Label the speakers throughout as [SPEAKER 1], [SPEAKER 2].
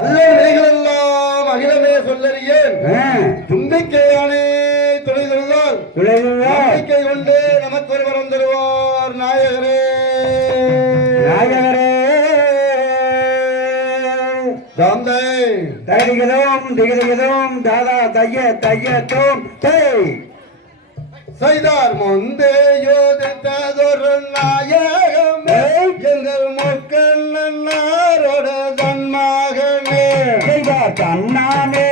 [SPEAKER 1] அல்லோர் வினைகளெல்லாம் அகிலமே சொல்லறியேன். தும்பிக்கையானே துணை தொழுதால் துணிக்கை கொண்டு நமக்கு ஒரு வரம் தருவார் நாயகரே.
[SPEAKER 2] நாயகரே.
[SPEAKER 1] தாந்தை
[SPEAKER 2] தைரிகதோம் திகதிகதோம் தாதா தைய தைய தோம் தேய்.
[SPEAKER 1] செய்தார் முந்தே யோதித்ததொரு நாயகமே. எங்கள் மக்கள் நன்னாரோட
[SPEAKER 2] தன்னானே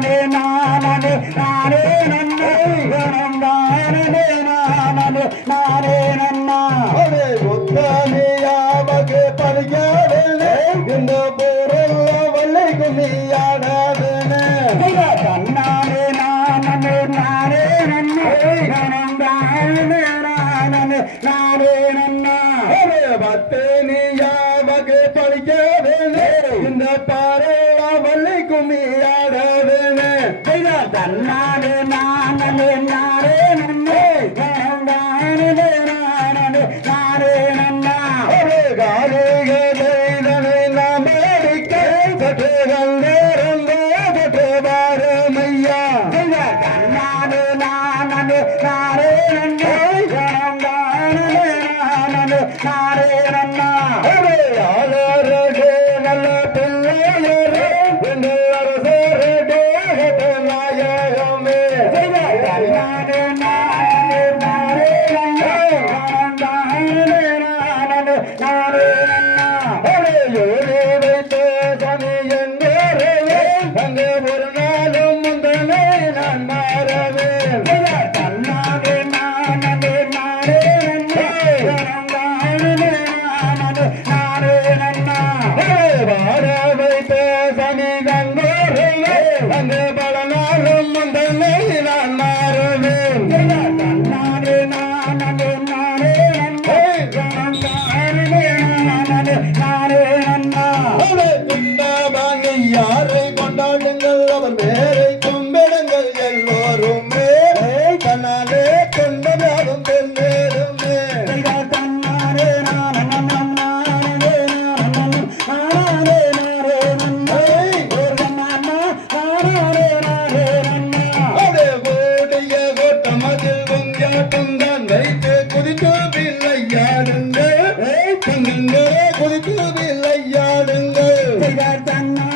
[SPEAKER 2] na na
[SPEAKER 1] na na na na and Thank you. விளையாடுங்கள்
[SPEAKER 2] செய்தார்
[SPEAKER 1] தன்னால்.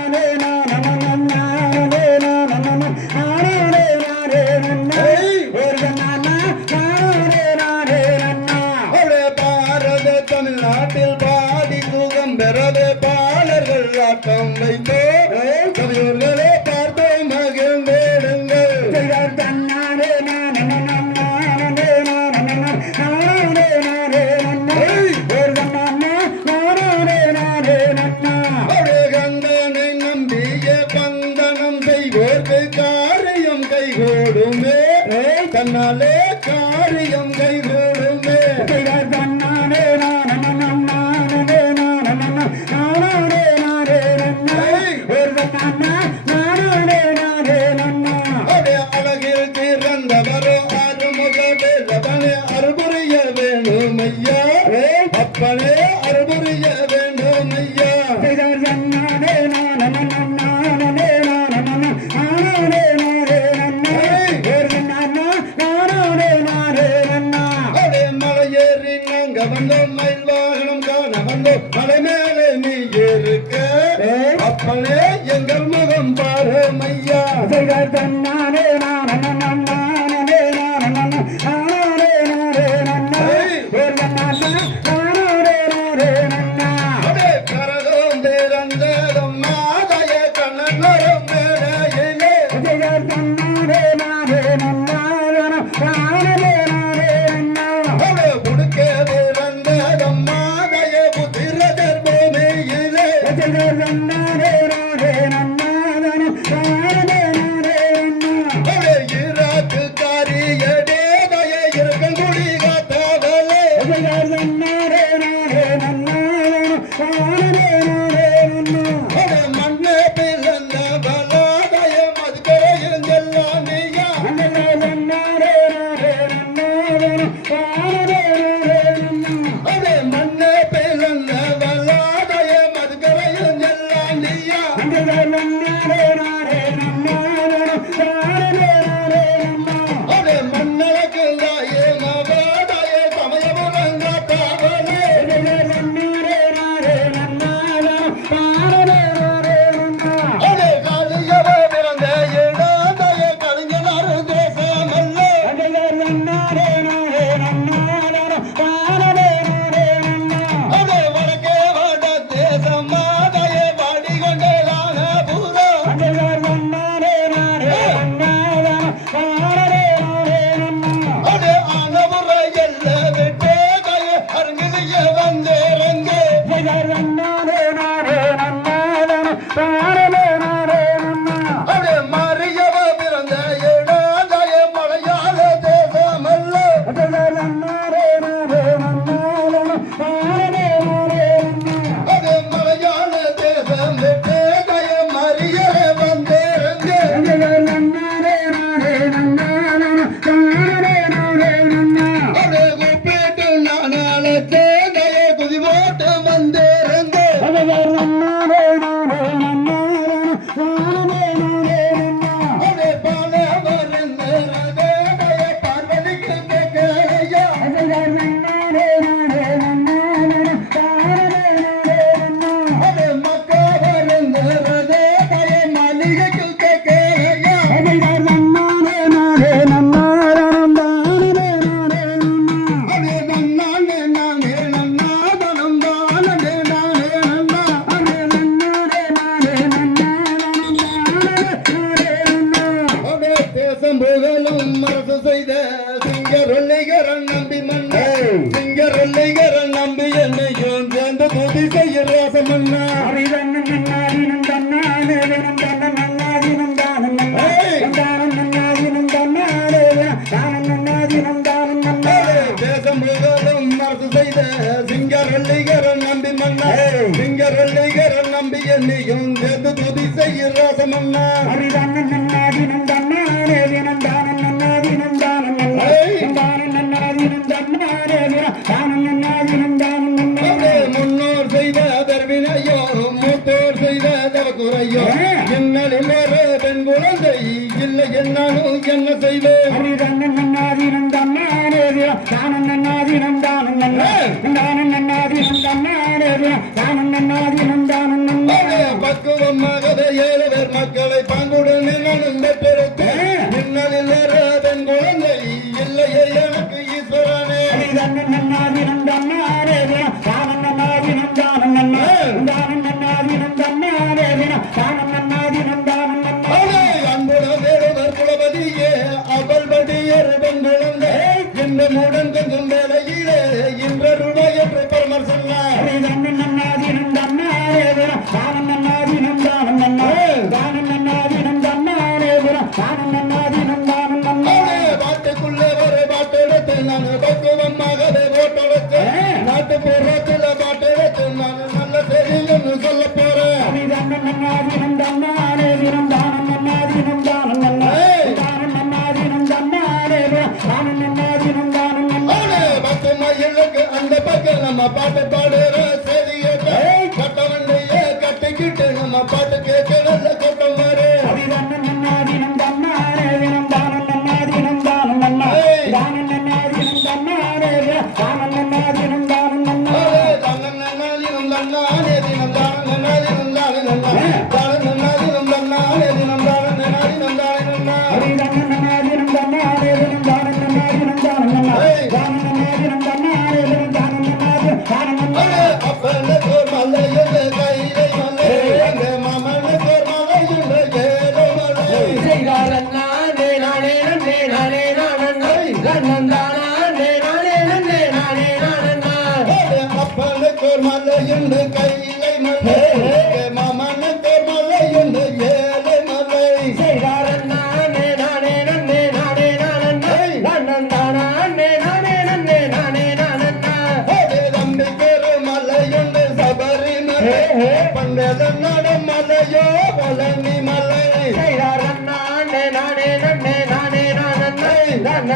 [SPEAKER 1] Thank you.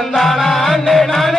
[SPEAKER 2] நந்தன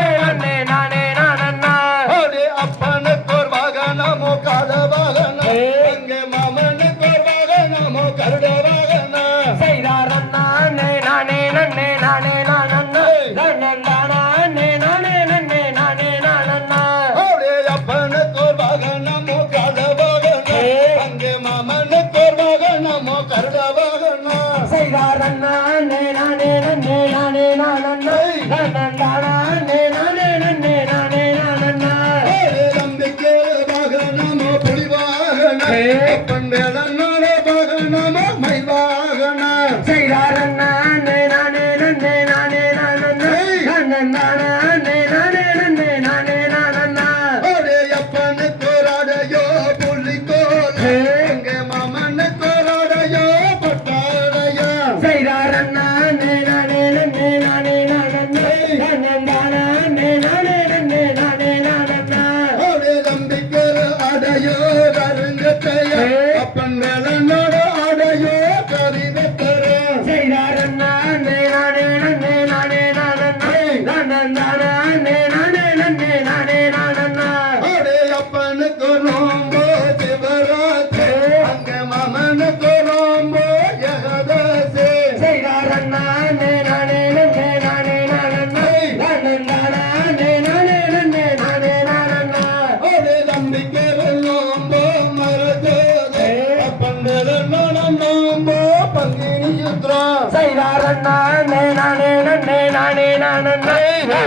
[SPEAKER 2] வேலைக்காரன் நானே நானே நன்னே நானே நானே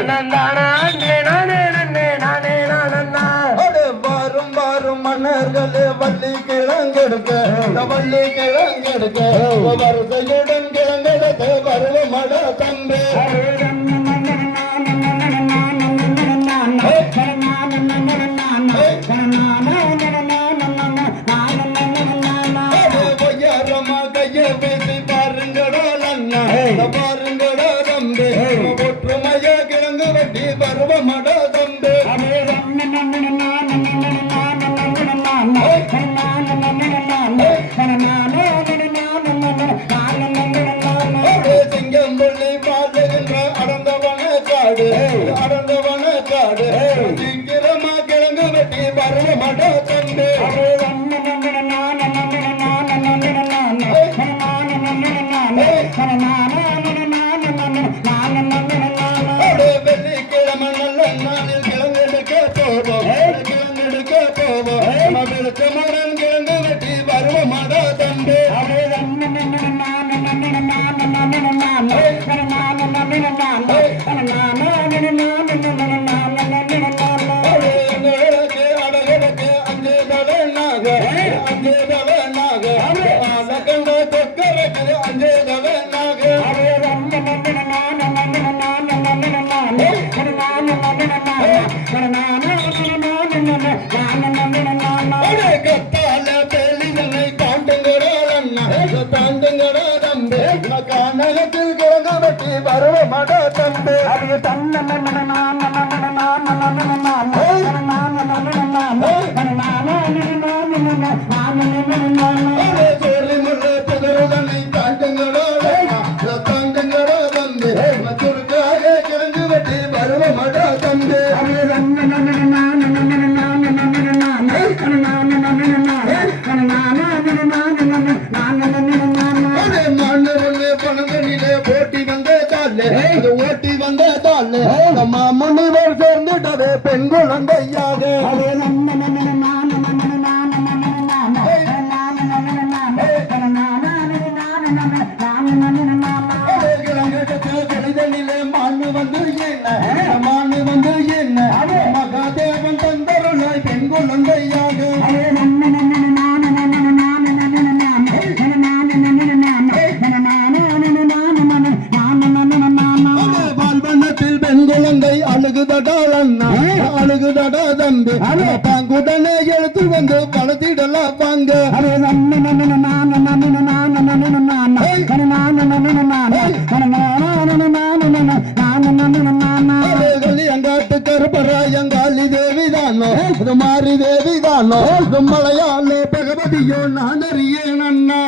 [SPEAKER 2] நந்தானே நானே நன்னே நானே நானே
[SPEAKER 1] வரும் வரும் மன்னர்கள் வள்ளி கிழங்கெடுக்க வள்ளி கிழங்கெடுக்க வருசையுடன் கிழங்கெடுக்க வருவமட தம்பே நாட தந்து அது
[SPEAKER 2] தன்ன தந்து அழுகுதடா தம்பி. பாங்குடனே எழுத்து வந்து பழத்திடலாம் வாங்க நோகும் மலையானே பகவதியோ நான் அறியேன் அண்ணா.